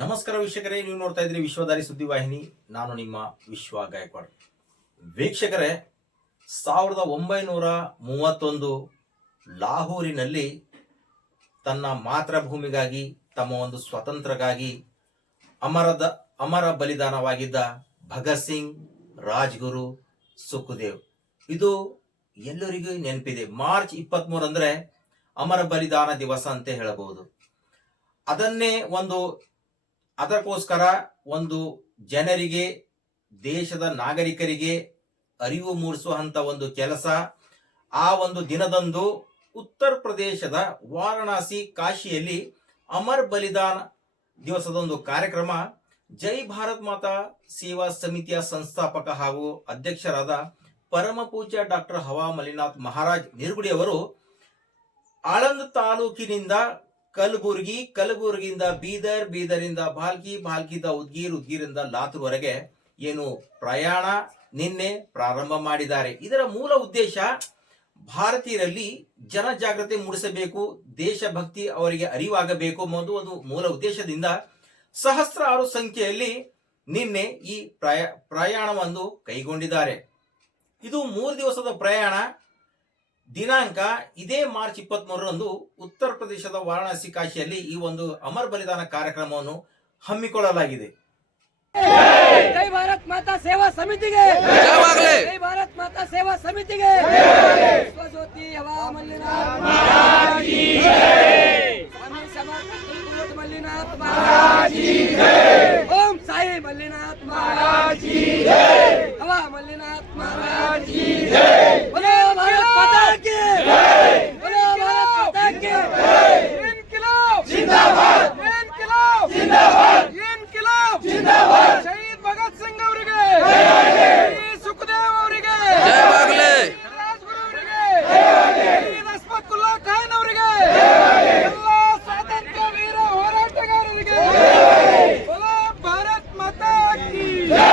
ನಮಸ್ಕಾರ ವೀಕ್ಷಕರೇ, ನೀವು ನೋಡ್ತಾ ಇದ್ರಿ ವಿಶ್ವದಾರಿ ಸುದ್ದಿವಾಹಿನಿ. ನಾನು ನಿಮ್ಮ ವಿಶ್ವ ಗಾಯಕ್ವಾಡ್. ವೀಕ್ಷಕರೇ, 1931 ಲಾಹೋರಿನಲ್ಲಿ ತನ್ನ ಮಾತೃಭೂಮಿಗಾಗಿ, ತಮ್ಮ ಒಂದು ಸ್ವಾತಂತ್ರ್ಯಕ್ಕಾಗಿ ಅಮರ ಬಲಿದಾನವಾಗಿದ್ದ ಭಗತ್ ಸಿಂಗ್, ರಾಜ್ಗುರು, ಸುಖದೇವ್, ಇದು ಎಲ್ಲರಿಗೂ ನೆನಪಿದೆ. ಮಾರ್ಚ್ 23 ಅಂದ್ರೆ ಅಮರ ಬಲಿದಾನ ದಿವಸ ಅಂತ ಹೇಳಬಹುದು. ಅದಕ್ಕೋಸ್ಕರ ಒಂದು ಜನರಿಗೆ, ದೇಶದ ನಾಗರಿಕರಿಗೆ ಅರಿವು ಮೂಡಿಸುವಂತ ಒಂದು ಕೆಲಸ. ಆ ಒಂದು ದಿನದಂದು ಉತ್ತರ ಪ್ರದೇಶದ ವಾರಣಾಸಿ, ಕಾಶಿಯಲ್ಲಿ ಅಮರ್ ಬಲಿದಾನ ದಿವಸದೊಂದು ಕಾರ್ಯಕ್ರಮ ಜೈ ಭಾರತ್ ಮಾತಾ ಸೇವಾ ಸಮಿತಿಯ ಸಂಸ್ಥಾಪಕ ಹಾಗೂ ಅಧ್ಯಕ್ಷರಾದ ಪರಮ ಪೂಜ್ಯ ಡಾಕ್ಟರ್ ಹವಾ ಮಲ್ಲಿನಾಥ್ ಮಹಾರಾಜ್ ನಿರ್ಗುಡಿ ಅವರು ಆಳಂದ್ ತಾಲೂಕಿನಿಂದ ಕಲಬುರಗಿಯಿಂದ ಬೀದರ್, ಬೀದರಿಂದ ಭಾಲ್ಕಿ, ಭಾಲ್ಕಿಯಿಂದ ಉದ್ಗೀರಿಂದ ಲಾತೂರ್ವರೆಗೆ ಏನು ಪ್ರಯಾಣ ನಿನ್ನೆ ಪ್ರಾರಂಭ ಮಾಡಿದ್ದಾರೆ. ಇದರ ಮೂಲ ಉದ್ದೇಶ ಭಾರತೀಯರಲ್ಲಿ ಜನಜಾಗೃತಿ ಮೂಡಿಸಬೇಕು, ದೇಶಭಕ್ತಿ ಅವರಿಗೆ ಅರಿವಾಗಬೇಕು ಎಂಬುದು ಒಂದು ಮೂಲ ಉದ್ದೇಶದಿಂದ ಸಹಸ್ರಾರು ಸಂಖ್ಯೆಯಲ್ಲಿ ನಿನ್ನೆ ಈ ಪ್ರಯಾಣವನ್ನು ಕೈಗೊಂಡಿದ್ದಾರೆ. ಇದು 3 ದಿವಸದ ಪ್ರಯಾಣ. ದಿನಾಂಕ ಇದೇ ಮಾರ್ಚ್ 23ರಂದು ಉತ್ತರ ಪ್ರದೇಶದ ವಾರಣಾಸಿ, ಕಾಶಿಯಲ್ಲಿ ಈ ಒಂದು ಅಮರ್ ಬಲಿದಾನ ಕಾರ್ಯಕ್ರಮವನ್ನು ಹಮ್ಮಿಕೊಳ್ಳಲಾಗಿದೆ. ಜೈ ಭಾರತ್ ಮಾತಾ ಸೇವಾ ಸಮಿತಿಗೆ, ಜೈ ಭಾರತ್ ಮಾತಾ ಸೇವಾ ಸಮಿತಿಗೆ, ವಿಶ್ವಜ್ಯೋತಿ ಹವಾ ಮಲ್ಲಿನಾಥ್ ಮಹಾರಾಜ್ ಕಿ ಜೈ, ಸ್ವಾಮಿ ಸಮರ್ಥ ತುಳಸಿ ಮಲ್ಲಿನಾಥ್ ಮಹಾರಾಜ್ ಕಿ ಜೈ, ಓಂ ಸಾಯಿ ಮಲ್ಲಿನಾಥ್ ಮಹಾರಾಜ್ ಕಿ ಜೈ, ಹವಾ ಮಲ್ಲಿನಾಥ್ ಮಹಾರಾಜ್ ಕಿ ಜೈ, बोलो भारत माता की जय, बोलो भारत माता की जय, इनकलाब जिंदाबाद, इनकलाब जिंदाबाद, इनकलाब जिंदाबाद, शहीद भगत सिंह ಅವರಿಗೆ ಜೈ ಆಗಲಿ, ಸುಖದೇವ್ ಅವರಿಗೆ ಜೈ ಆಗಲಿ, ರಾಜ್ಗುರು ಅವರಿಗೆ ಜೈ ಆಗಲಿ, ಅಸ್ಫಾಕುಲ್ಲಾ ಖಾನ್ ಅವರಿಗೆ ಜೈ ಆಗಲಿ, ಎಲ್ಲ ಸ್ವಾತಂತ್ರ್ಯ ವೀರ ಹೋರಾಟಗಾರರಿಗೆ ಜೈ ಆಗಲಿ, बोलो भारत माता की जय.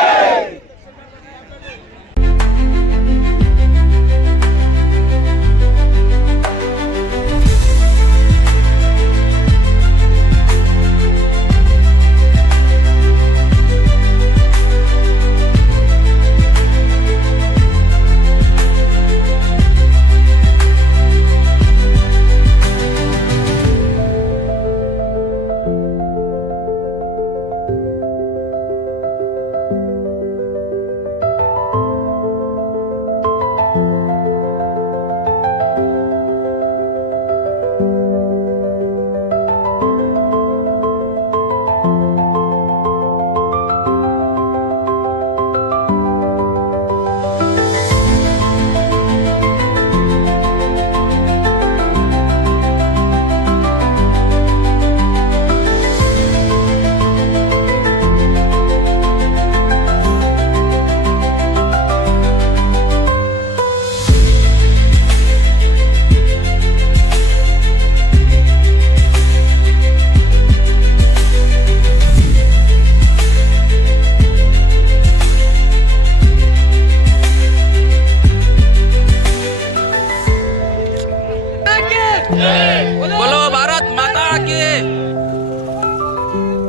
बोलो भारत माता की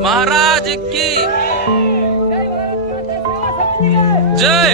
महाराज की जय भारत माता सेवा समिति जय.